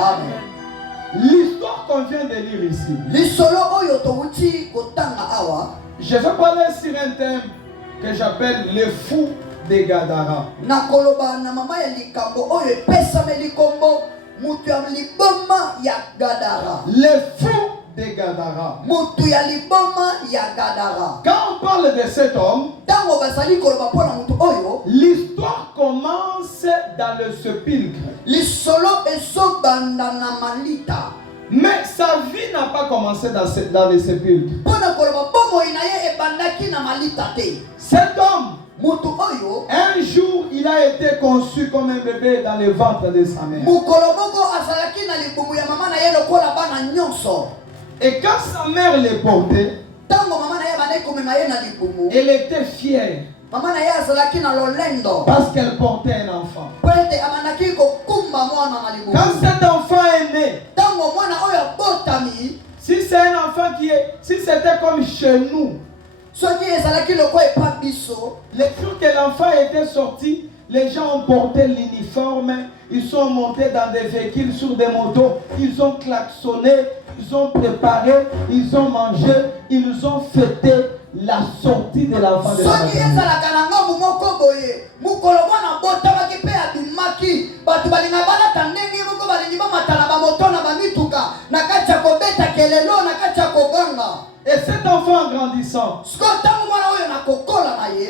Amen. L'histoire qu'on vient de lire ici, je vais parler sur un thème que j'appelle les fous de Gadara. Les fous de Gadara. Quand on parle de cet homme, l'histoire commence dans le sépulcre. Mais sa vie n'a pas commencé dans le sépulcre. Cet homme, un jour, il a été conçu comme un bébé dans le ventre de sa mère. Et quand sa mère le portait, elle était fière. Parce qu'elle portait un enfant. Quand cet enfant est né, si c'est un enfant si c'était comme chez nous, les jours que l'enfant était sorti, les gens ont porté l'uniforme, ils sont montés dans des véhicules sur des motos, ils ont klaxonné, ils ont préparé, ils ont mangé, ils ont fêté la sortie de l'enfant de la Et cet enfant en grandissant,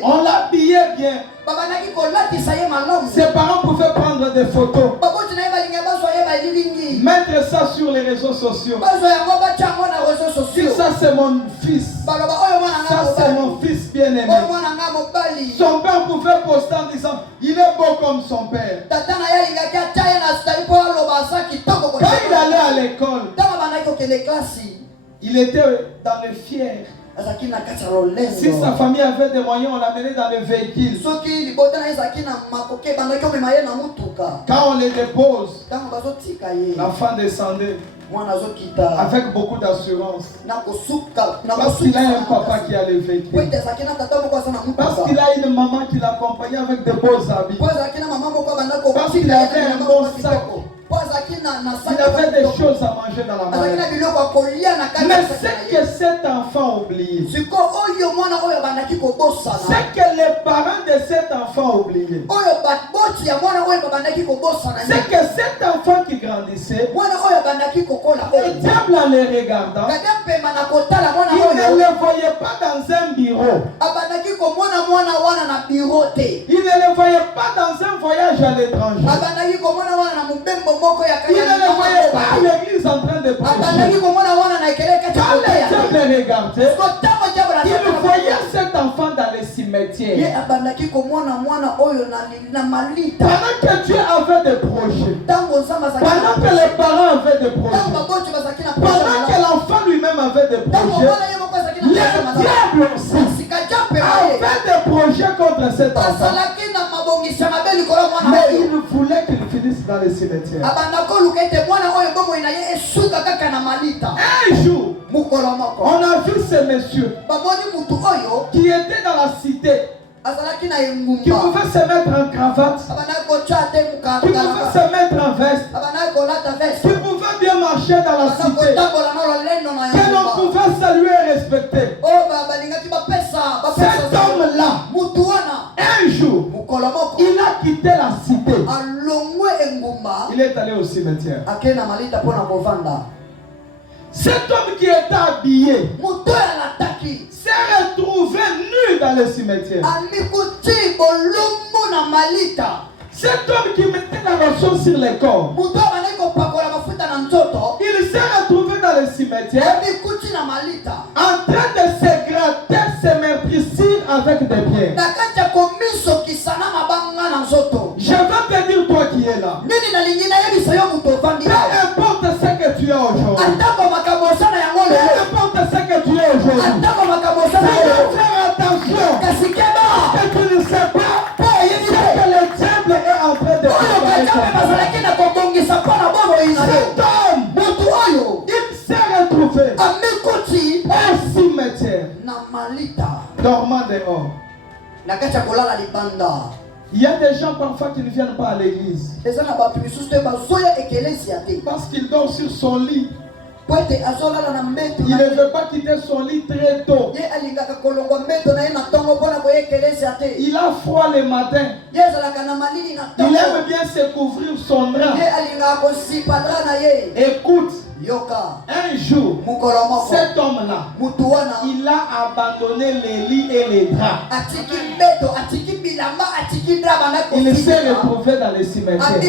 on l'habillait bien. Ses parents pouvaient prendre des photos, mettre ça sur les réseaux sociaux. Ça c'est mon fils. Ça c'est mon fils bien-aimé. Son père pouvait poster en disant il est beau comme son père. Quand il allait à l'école, il était dans le fier. Si sa famille avait des moyens, on l'amenait dans le véhicule. Quand on les dépose, l'enfant descendait avec beaucoup d'assurance. Parce qu'il a un papa qui a le véhicule. Parce qu'il a une maman qui l'accompagnait avec de beaux habits. Parce qu'il avait un bon sac. Il avait des choses à manger dans la maison. Mais ce que cet enfant a oublié, c'est que les parents de cet enfant ont oublié, c'est que cet enfant qui grandissait, le diable en le regardant, il ne le voyait pas dans un bureau. Il ne le voyait pas dans un voyage à l'étranger. Il ne le voyait pas à l'église en train de prêcher. Quand le diable le regardait, il voyait cet enfant dans le cimetière. Pendant que Dieu avait des projets, pendant que les parents avaient des projets, pendant que l'enfant lui-même avait des projets, le diable aussi avait des projets contre cet enfant. Mais il voulait qu'il finisse dans le cimetière. Un jour, on a vu ce monsieur qui était dans la cité, qui pouvait se mettre en cravate, qui pouvait se mettre en veste, qui pouvait bien marcher dans la cité, que l'on pouvait saluer et respecter. Cet homme-là, un jour, il a quitté la cité. Il est allé au cimetière. Cet homme qui était habillé s'est retrouvé nu dans le cimetière. Cet homme qui mettait la lotion sur le corps, il s'est retrouvé dans le cimetière en train de se gratter, se meurtrissir avec des pierres. Je vais te dire, toi qui es là, peu importe ce que tu as aujourd'hui, peu importe ce que tu es aujourd'hui, tu dois faire attention parce que tu ne sais pas ce que le diable est en train de faire. Cet homme, il s'est retrouvé au cimetière, dormant dehors. Il y a des gens parfois qui ne viennent pas à l'église parce qu'il dort sur son lit. Il ne veut pas quitter son lit très tôt. Il a froid le matin. Il aime bien se couvrir son drap. Écoute, un jour, cet homme-là, il a abandonné les lits et les draps. Il s'est retrouvé dans les cimetières.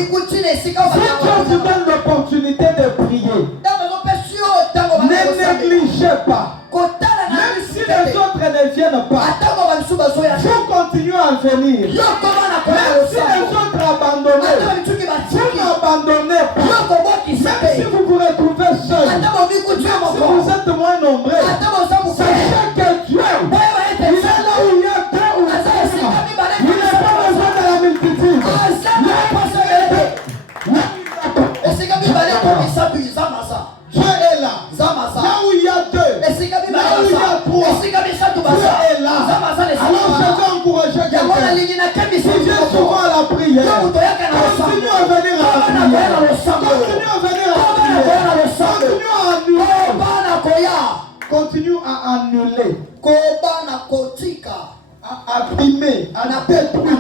Si Dieu vous donne l'opportunité de prier, ne négligez pas. Même si les autres ne viennent pas, vous continuez à venir. Même si les autres abandonnent, vous n'abandonnez pas. Même si vous vous retrouvez seul, même si vous êtes moins nombreux, sachez que Dieu, il est là où il y a deux ou trois. Il n'est pas besoin de la multitude. Dieu est là. Là où il y a deux, là où il y a trois, Dieu est là. Alors je veux encourager quelqu'un qui vient souvent à la prière. Continue à venir à la prière. Continue à venir à la prière. Continue à annuler. À abîmer, à détruire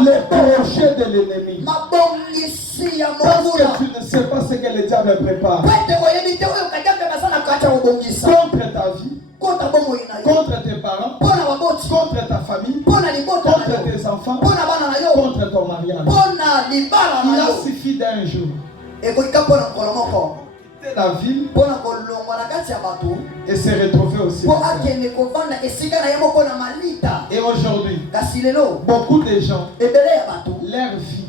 les projets de l'ennemi. Parce que tu ne sais pas ce que le diable prépare contre ta vie, contre tes parents, contre ta famille, contre tes enfants, contre ton mariage. Il a suffi d'un jour la ville et se retrouver aussi. Et aujourd'hui, beaucoup de gens, leur vie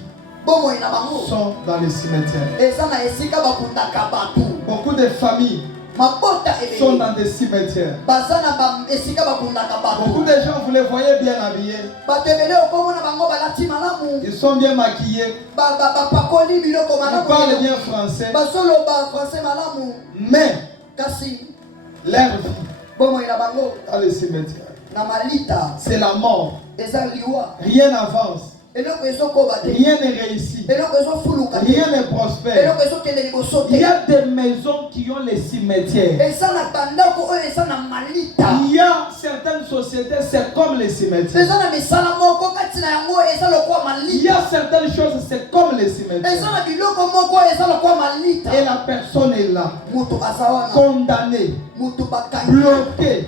sont dans les cimetières. Beaucoup de familles sont dans des cimetières. Beaucoup de gens, vous les voyez bien habillés. Ils sont bien maquillés. Ils parlent bien français. Mais leur vie dans les cimetières, c'est la mort. Rien n'avance. Rien n'est réussi. Rien n'est prospère. Il y a des maisons qui ont les cimetières. Il y a certaines sociétés, c'est comme les cimetières. Il y a certaines choses, c'est comme les cimetières. Et la personne est là, condamnée, bloquée,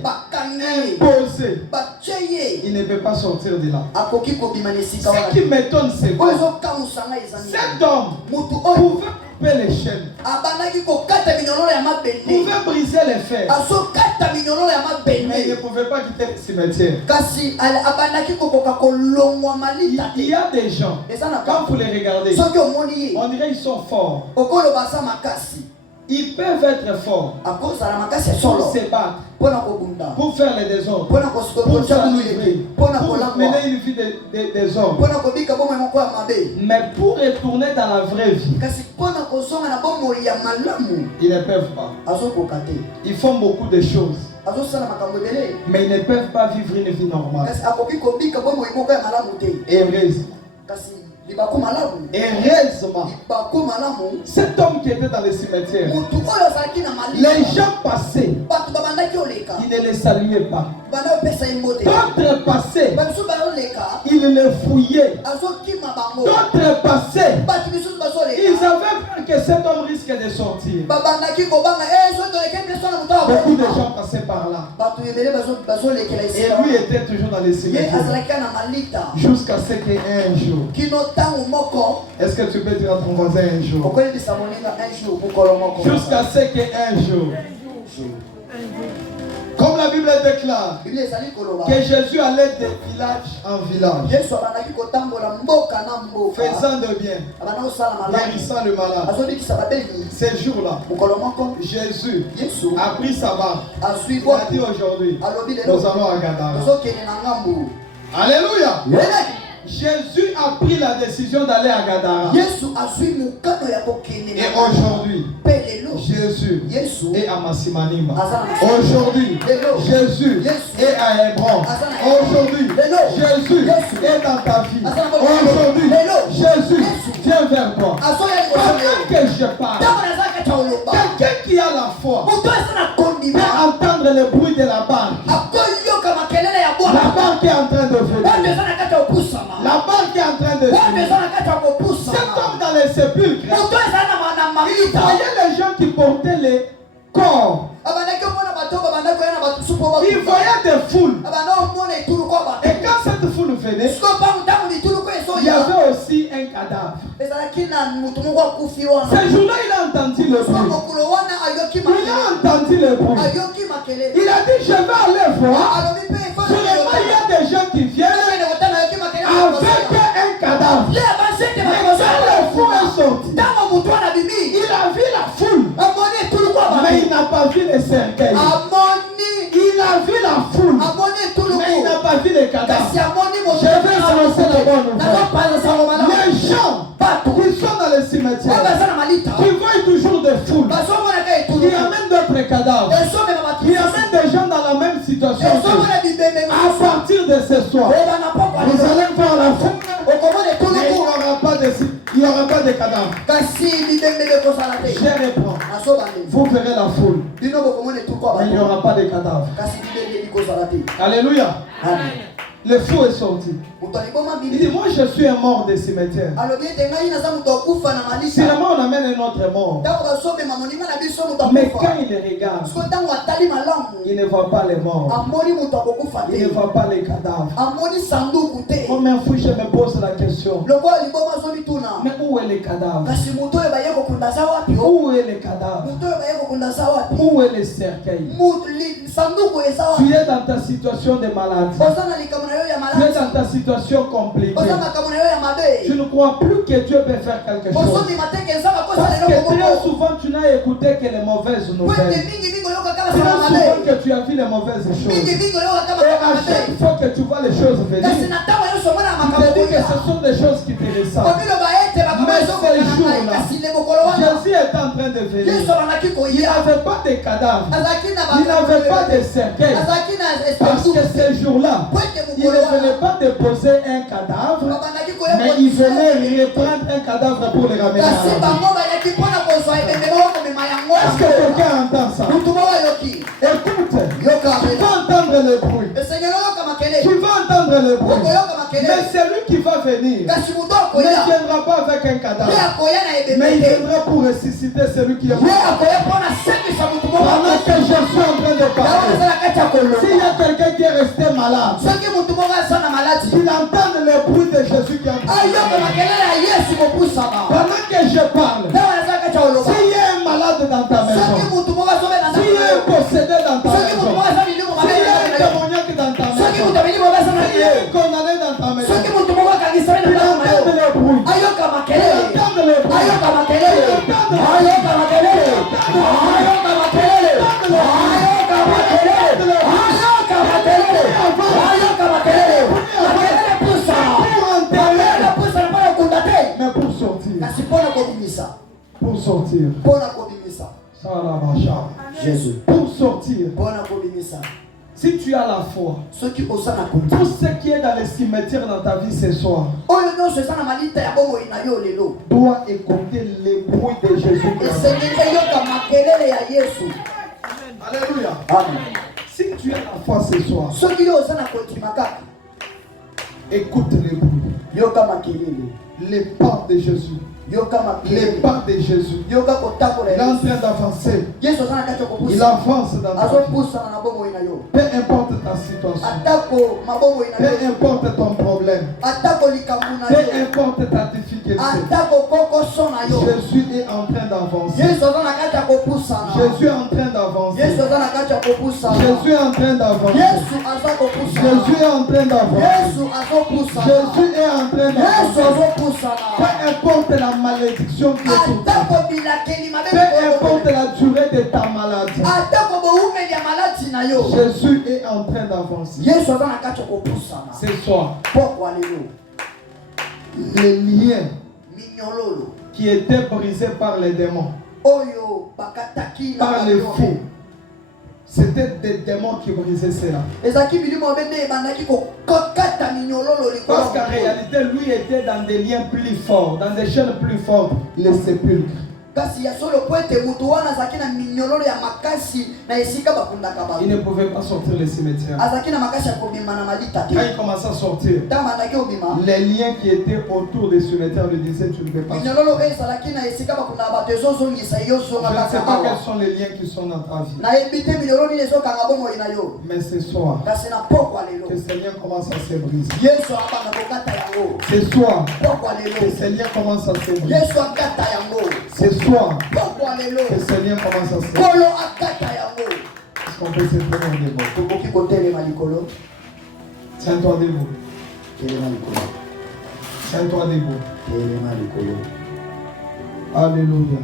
imposée. Il ne peut pas sortir de là. Ce qui m'étonne, c'est que cet homme pouvait couper les chaînes, pouvait briser les fers, mais il ne pouvait pas quitter le cimetière. Il y a des gens, quand vous les regardez, on dirait qu'ils sont forts. Ils peuvent être forts pour se battre, pour faire les désordres, pour s'enlever, pour mener une vie des désordres. Mais pour retourner dans la vraie vie, ils ne peuvent pas. Ils font beaucoup de choses, mais ils ne peuvent pas vivre une vie normale et heureuse. Et heureusement, cet homme qui était dans le cimetière, les gens passaient, ils ne les saluaient pas. D'autres passaient, ils le fouillaient. D'autres passaient, ils avaient peur que cet homme risque de sortir. Beaucoup de gens passaient par là. Et lui était toujours dans le cimetière. Jusqu'à ce qu'un jour, est-ce que tu peux dire à ton voisin un jour? Jusqu'à ce qu'un jour, comme la Bible déclare, que Jésus allait de village en village, faisant de bien, guérissant le malade. Ces jours-là, Jésus a pris sa barque. Il a dit aujourd'hui, nous allons à Gadara. Alléluia. Jésus a pris la décision d'aller à Gadara. Et aujourd'hui, Jésus est à Aujourd'hui, Jésus est à Hébron. Aujourd'hui, Jésus est dans ta vie. Aujourd'hui, Jésus vient vers toi. Pendant que je parle, quelqu'un qui a la foi peut entendre le bruit de la barque. La barque est en train de venir. La barque est en train de venir. C'est comme dans les sépulcres. Il voyait les gens qui portaient les corps. Il voyait des foules. Et quand cette foule venait, il y avait aussi un cadavre. Ce jour-là, il a entendu le bruit. Il a entendu le bruit. Il a dit, je vais aller voir. Sûrement, il y a des gens qui viennent avec un cadavre. Mais quand le fou est sorti, il a vu la foule. Mais il n'a pas vu les cercueils. Il a vu la foule. Mais il n'a pas vu les cadavres. Je vais annoncer la bonne nouvelle. Les gens qui sont dans le cimetière, qui voient toujours des foules, qui amènent d'autres cadavres, qui amènent des gens dans la même situation. À partir de ce soir, vous allez voir la foule. Mais il n'y aura pas de cadavres. Je reprends. Vous verrez la foule. Mais il n'y aura pas de cadavres. Alléluia. Amen. Le fou est sorti. Il dit, moi je suis un mort des cimetières. Finalement on amène un autre mort. Mais quand il les regarde, il ne voit pas les morts. Il ne voit pas les cadavres. Combien de fois je me pose la question, mais où est les cadavres? Où est les cadavres? Où est les cercueils? Tu es dans ta situation de maladie. Tu es dans ta situation compliquée. Tu ne crois plus que Dieu peut faire quelque chose. Parce que très souvent tu n'as écouté que les mauvaises nouvelles. Très souvent que tu as vu les mauvaises choses. Et à chaque fois que tu vois les choses venir, tu te dis que ce sont des choses qui te ressemblent. Mais ces jours-là, Jésus est en train de venir. Il n'avait pas de cadavres. Il n'avait pas de cercueil. Parce que ces jours-là, il ne venait pas déposer un cadavre, mais il venait reprendre un cadavre pour le ramener à la vie. Est-ce que quelqu'un entend ça? Écoute, tu vas entendre le bruit. Tu vas entendre le bruit. Mais celui qui va venir ne viendra pas avec un cadavre, mais il viendra pour ressusciter celui qui est mort. Pendant que je suis en train de parler, s'il y a quelqu'un qui est resté malade, qu'il entende le bruit de Jésus qui est en train de parler. Pendant que je parle, s'il y a un malade dans ta maison, s'il y a un possédé dans ta maison, s'il y a un démoniaque dans ta maison, s'il y a un condamné dans ta maison, il entend le bruit. Il entend le bruit. Mais pour sortir, Jésus. Pour sortir, si tu as la foi, tout ce qui est dans les cimetières dans ta vie ce soir doit écouter les bruits de Jésus. Alléluia. Amen. Si tu as la foi ce soir, écoute les bruits, les pas de Jésus. Les pas de Jésus. Il est en train d'avancer. Il avance dans ta vie. Peu importe ta situation, peu importe ton problème, peu importe ta difficulté, Jésus est en train d'avancer. Jésus est en train d'avancer. Jésus est en train d'avancer. Jésus est en train d'avancer. Jésus est en train d'avancer. Peu importe la malédiction qui est sur toi, peu importe la durée de ta maladie, Jésus est en train d'avancer. Ce soir, les liens qui étaient brisés par les démons, par les fous, C'était des démons qui brisaient cela. Parce qu'en réalité, lui était dans des liens plus forts, dans des chaînes plus fortes, les sépulcres. Il ne pouvait pas sortir les cimetières. Quand il commençait à sortir, les liens qui étaient autour des cimetières lui disaient tu ne peux pas sortir. Je ne sais pas quels sont les liens qui sont dans ta vie. Mais ce soir, que ces liens commencent à se briser. Ce soir, que ces liens commencent à se briser. Ce soir, que ces liens commencent à se briser. Est-ce qu'on peut se tenir debout? Tiens-toi debout. Tiens-toi debout. Alléluia.